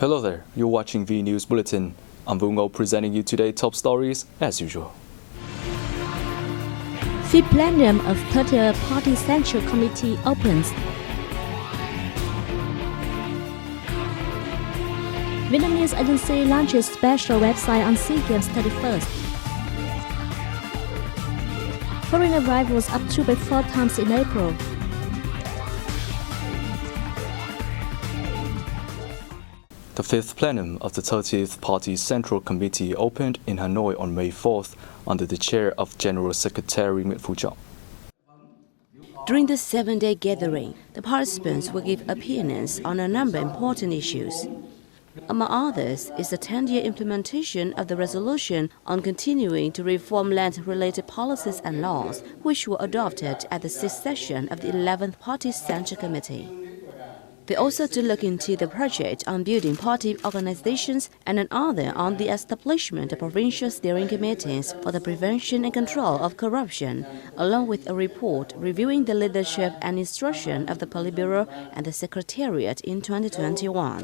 Hello there, you're watching Vnews Bulletin. I'm Ningyo presenting you today top stories as usual. Fifth plenum of 30th Party Central Committee opens. Vietnamese agency launches special website on SEA Games 31st. Foreign arrivals up 2 by 4 times in April. The fifth plenum of the 30th Party Central Committee opened in Hanoi on May 4th under the chair of General Secretary Nguyễn Phú Trọng. During the 7-day gathering, the participants will give opinions on a number of important issues. Among others is the 10-year implementation of the resolution on continuing to reform land-related policies and laws, which were adopted at the 6th session of the 11th Party Central Committee. They also to look into the project on building party organizations and another on the establishment of provincial steering committees for the prevention and control of corruption, along with a report reviewing the leadership and instruction of the Politburo and the Secretariat in 2021.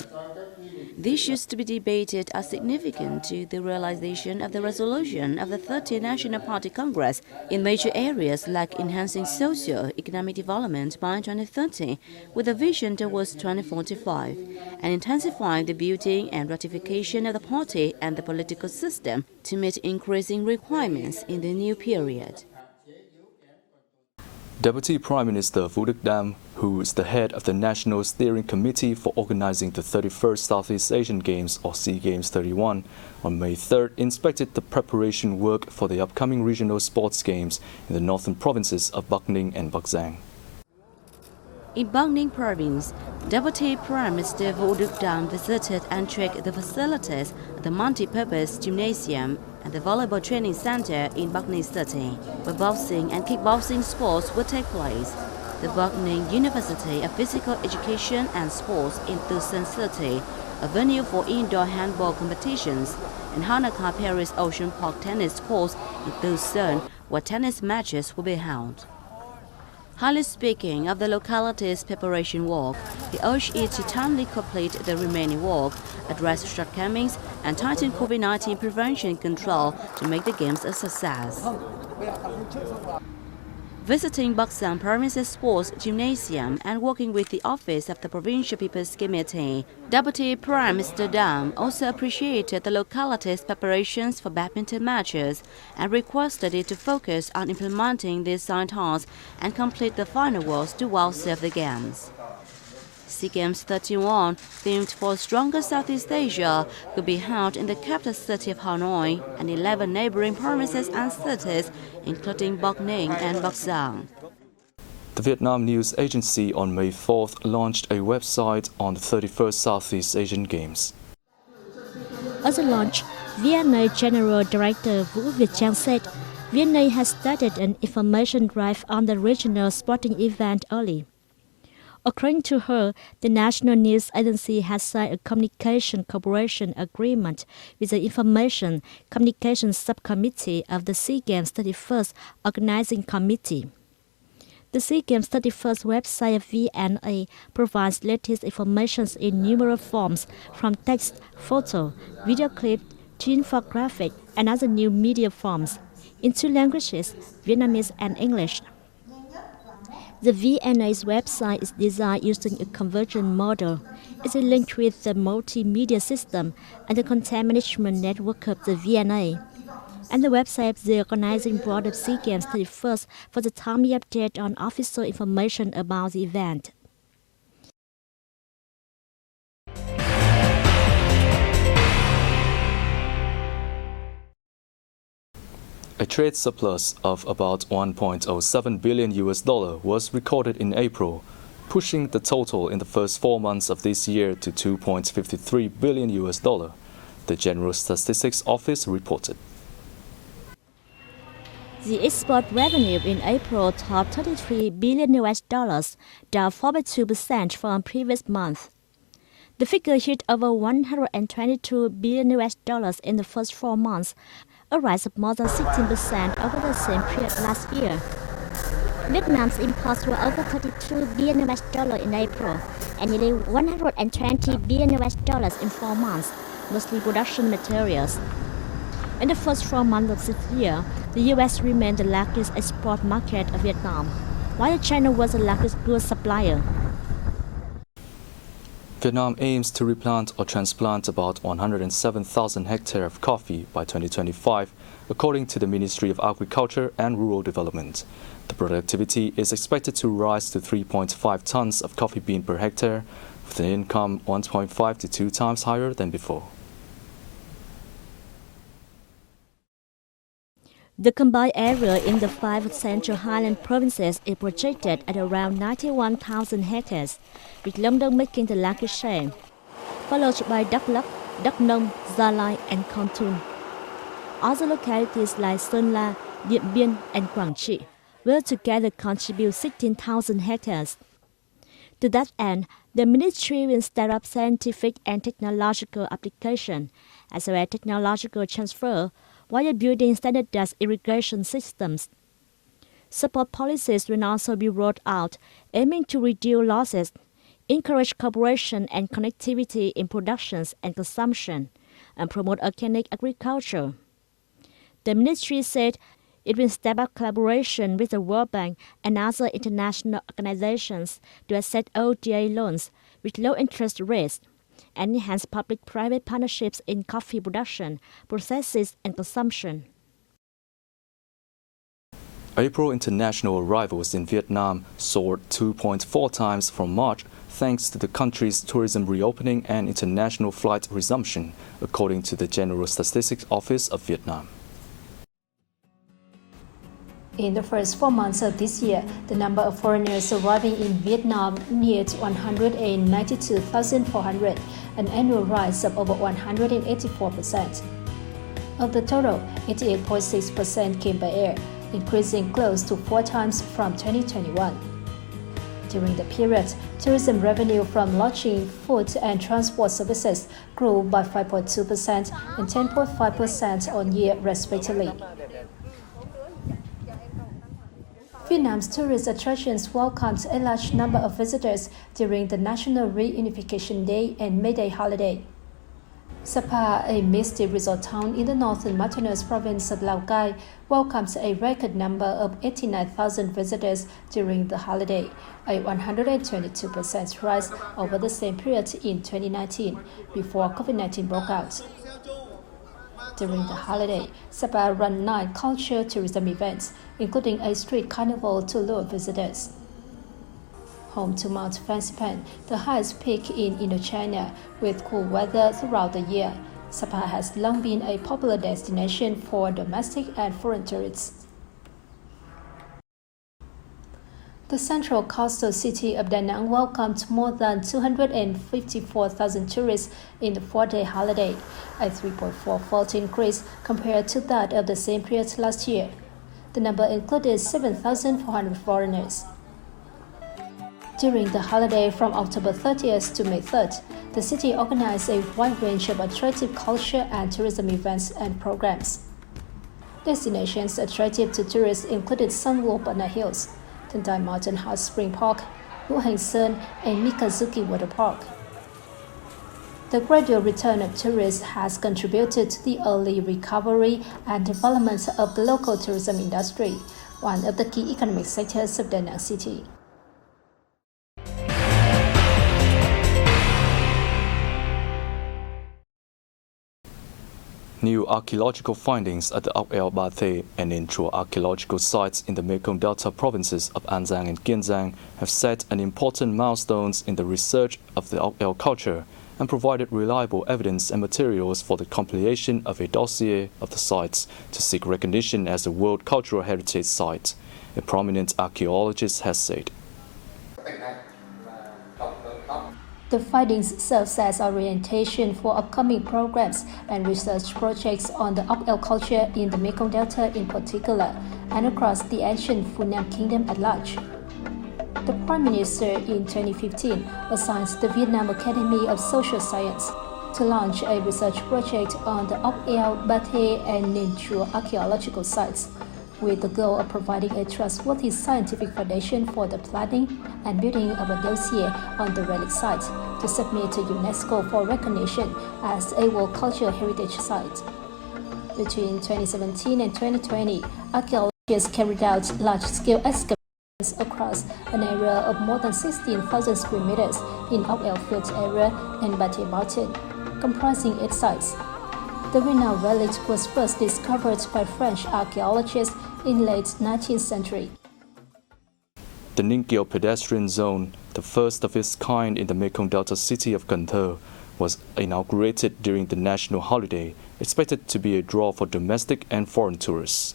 The issues to be debated are significant to the realization of the resolution of the 30th National Party Congress in major areas like enhancing socio-economic development by 2030 with a vision towards 2045 and intensifying the building and ratification of the party and the political system to meet increasing requirements in the new period. Deputy Prime Minister Vũ Đức Đam, who is the head of the National Steering Committee for organizing the 31st Southeast Asian Games or SEA Games 31, on May 3rd inspected the preparation work for the upcoming regional sports games in the northern provinces of Bắc Ninh and Bắc Giang. In Bắc Ninh Province, Deputy Prime Minister Vũ Đức Đam visited and checked the facilities of the multi-purpose gymnasium and the volleyball training center in Bắc Ninh City, where boxing and kickboxing sports will take place. The Bắc Ninh University of Physical Education and Sports in Từ Sơn City, a venue for indoor handball competitions, and Hanaka Paris Ocean Park Tennis Courts in Từ Sơn, where tennis matches will be held. Highly speaking of the locality's preparation work, he urged it to timely complete the remaining work, address shortcomings, and tighten COVID-19 prevention control to make the games a success. Visiting Bắc Giang Province's Sports Gymnasium and working with the Office of the Provincial People's Committee, Deputy Prime Minister Đam also appreciated the locality's preparations for badminton matches and requested it to focus on implementing these side tasks and complete the final works to well serve the Games. SEA Games 31, themed for stronger Southeast Asia, could be held in the capital city of Hanoi and 11 neighboring provinces and cities, including Bắc Ninh and Bắc Giang. The Vietnam News Agency on May 4th launched a website on the 31st Southeast Asian Games. At the launch, VNA General Director Vũ Việt Trang said VNA has started an information drive on the regional sporting event early. According to her, the National News Agency has signed a communication cooperation agreement with the Information Communication Subcommittee of the SEA Games 31st Organizing Committee. The SEA Games 31st website of VNA provides latest information in numerous forms, from text, photo, video clip, to infographic, and other new media forms, in 2 languages, Vietnamese and English. The VNA's website is designed using a convergent model. It is linked with the multimedia system and the content management network of the VNA. And the website of the organizing board of SEA Games 31st for the timely update on official information about the event. A trade surplus of about $1.07 billion was recorded in April, pushing the total in the first 4 months of this year to $2.53 billion, the General Statistics Office reported. The export revenue in April topped $33 billion, down 4.2% from previous month. The figure hit over $122 billion in the first 4 months, a rise of more than 16% over the same period last year. Vietnam's imports were over $32 billion in April and nearly $120 billion in 4 months, mostly production materials. In the first 4 months of this year, the U.S. remained the largest export market of Vietnam, while China was the largest goods supplier. Vietnam aims to replant or transplant about 107,000 hectares of coffee by 2025, according to the Ministry of Agriculture and Rural Development. The productivity is expected to rise to 3.5 tons of coffee bean per hectare, with an income 1.5 to 2 times higher than before. The combined area in the 5 Central Highland provinces is projected at around 91,000 hectares, with Lâm Đồng making the largest share, followed by Đắk Lắk, Đắk Nông, Gia Lai, and Kon Tum. Other localities like Sơn La, Điện Biên, and Quảng Trị will together contribute 16,000 hectares. To that end, the ministry will step up scientific and technological application, as well as technological transfer, while building standardized irrigation systems. Support policies will also be rolled out, aiming to reduce losses, encourage cooperation and connectivity in production and consumption, and promote organic agriculture. The ministry said it will step up collaboration with the World Bank and other international organizations to accept ODA loans with low interest rates, and enhance public-private partnerships in coffee production, processes, and consumption. April international arrivals in Vietnam soared 2.4 times from March, thanks to the country's tourism reopening and international flight resumption, according to the General Statistics Office of Vietnam. In the first 4 months of this year, the number of foreigners arriving in Vietnam neared 192,400, an annual rise of over 184%. Of the total, 88.6% came by air, increasing close to 4 times from 2021. During the period, tourism revenue from lodging, food, and transport services grew by 5.2% and 10.5% on year, respectively. Vietnam's tourist attractions welcomed a large number of visitors during the National Reunification Day and May Day holiday. Sapa, a misty resort town in the northern mountainous province of Lào Cai, welcomes a record number of 89,000 visitors during the holiday, a 122% rise over the same period in 2019, before COVID-19 broke out. During the holiday, Sapa ran 9 culture tourism events, including a street carnival to lure visitors. Home to Mount Fansipan, the highest peak in Indochina, with cool weather throughout the year, Sapa has long been a popular destination for domestic and foreign tourists. The central coastal city of Da Nang welcomed more than 254,000 tourists in the 4-day holiday, a 3.4-fold increase compared to that of the same period last year. The number included 7,400 foreigners. During the holiday from October 30th to May 3rd, the city organized a wide range of attractive culture and tourism events and programs. Destinations attractive to tourists included Sunwoo Banana Hills, Tendai Mountain Hot Spring Park, Ngũ Hành Sơn, and Mikazuki Water Park. The gradual return of tourists has contributed to the early recovery and development of the local tourism industry, one of the key economic sectors of Da Nang City. New archaeological findings at the Ốc Eo Ba The and in Chùa archaeological sites in the Mekong Delta provinces of An Giang and Kiên Giang have set an important milestones in the research of the Ốc Eo culture and provided reliable evidence and materials for the compilation of a dossier of the sites to seek recognition as a World Cultural Heritage Site, a prominent archaeologist has said. The findings serve as orientation for upcoming programs and research projects on the Ốc Eo culture in the Mekong Delta in particular, and across the ancient Funan Kingdom at large. The Prime Minister in 2015 assigned the Vietnam Academy of Social Science to launch a research project on the Ốc Eo, Ba The, and Ninh Chùa archaeological sites, with the goal of providing a trustworthy scientific foundation for the planning and building of a dossier on the relic site to submit to UNESCO for recognition as a World Cultural Heritage Site. Between 2017 and 2020, archaeologists carried out large-scale excavations across an area of more than 16,000 square meters in Oak Field area and Bate Mountain, comprising 8 sites. The renowned relic was first discovered by French archaeologists in late 19th century. The Ningyo pedestrian zone, the first of its kind in the Mekong Delta city of Cần Thơ, was inaugurated during the national holiday, expected to be a draw for domestic and foreign tourists.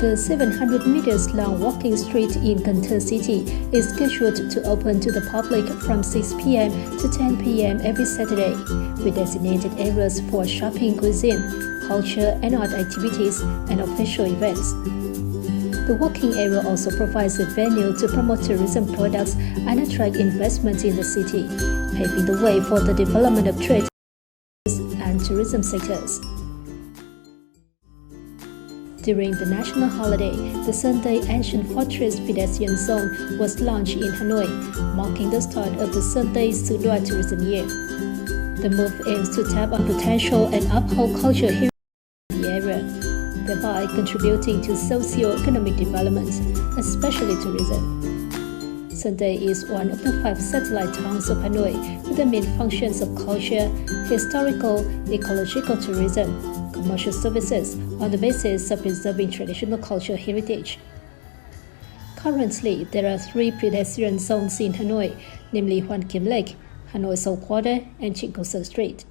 The 700 meters long walking street in Cần Thơ City is scheduled to open to the public from 6 p.m. to 10 p.m. every Saturday, with designated areas for shopping, cuisine, culture and art activities, and official events. The walking area also provides a venue to promote tourism products and attract investment in the city, paving the way for the development of trade and tourism sectors. During the national holiday, the Sunday Ancient Fortress Pedestrian Zone was launched in Hanoi, marking the start of the Sunday Sudoi tourism year. The move aims to tap on potential and uphold cultural heritage in the area, thereby contributing to socio-economic development, especially tourism. Sunday is one of the 5 satellite towns of Hanoi with the main functions of culture, historical, ecological tourism, commercial services on the basis of preserving traditional cultural heritage. Currently, there are 3 pedestrian zones in Hanoi, namely Hoan Kiem Lake, Hanoi Seoul Quarter, and Chinh Keo Sơ Street.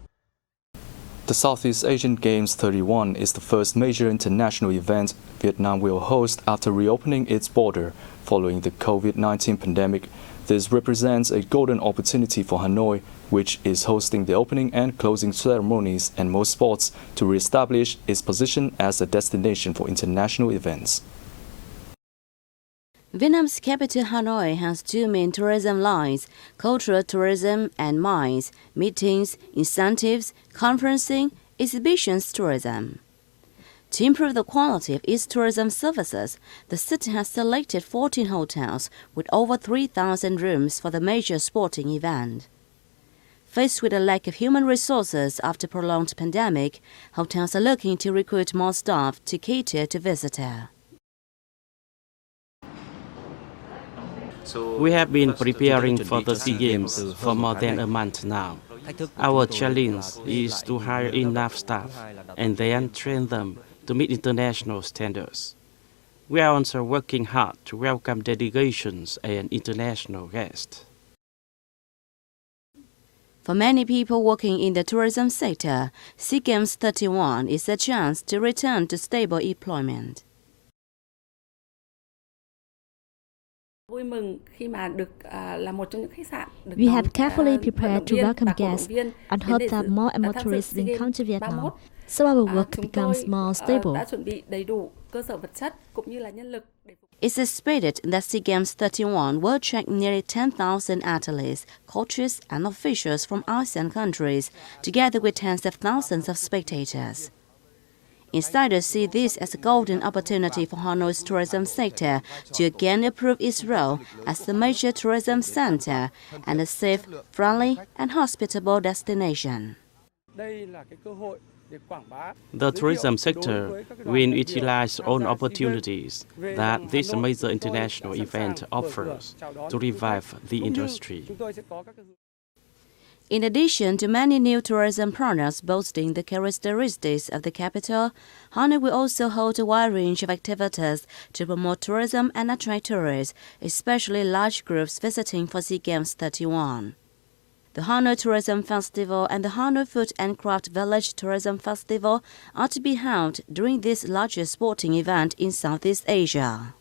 The Southeast Asian Games 31 is the first major international event Vietnam will host after reopening its border following the COVID-19 pandemic. This represents a golden opportunity for Hanoi, which is hosting the opening and closing ceremonies and most sports, to re-establish its position as a destination for international events. Vietnam's capital Hanoi has 2 main tourism lines: cultural tourism and MICE, meetings, incentives, conferencing, exhibitions tourism. To improve the quality of its tourism services, the city has selected 14 hotels with over 3,000 rooms for the major sporting event. Faced with a lack of human resources after prolonged pandemic, hotels are looking to recruit more staff to cater to visitors. We have been preparing for the SEA Games for more than a month now. Our challenge is to hire enough staff and then train them to meet international standards. We are also working hard to welcome delegations and international guests. For many people working in the tourism sector, SEA Games 31 is a chance to return to stable employment. We have carefully prepared to welcome guests and hope that more and more tourists will come to Vietnam, so our work becomes more stable. It's expected that SEA Games 31 will attract nearly 10,000 athletes, coaches, and officials from ASEAN countries, together with tens of thousands of spectators. Insiders see this as a golden opportunity for Hanoi's tourism sector to again improve its role as a major tourism center and a safe, friendly, and hospitable destination. The tourism sector will utilize all opportunities that this major international event offers to revive the industry. In addition to many new tourism products boasting the characteristics of the capital, Hanoi will also hold a wide range of activities to promote tourism and attract tourists, especially large groups visiting for SEA Games 31. The Hanoi Tourism Festival and the Hanoi Food and Craft Village Tourism Festival are to be held during this largest sporting event in Southeast Asia.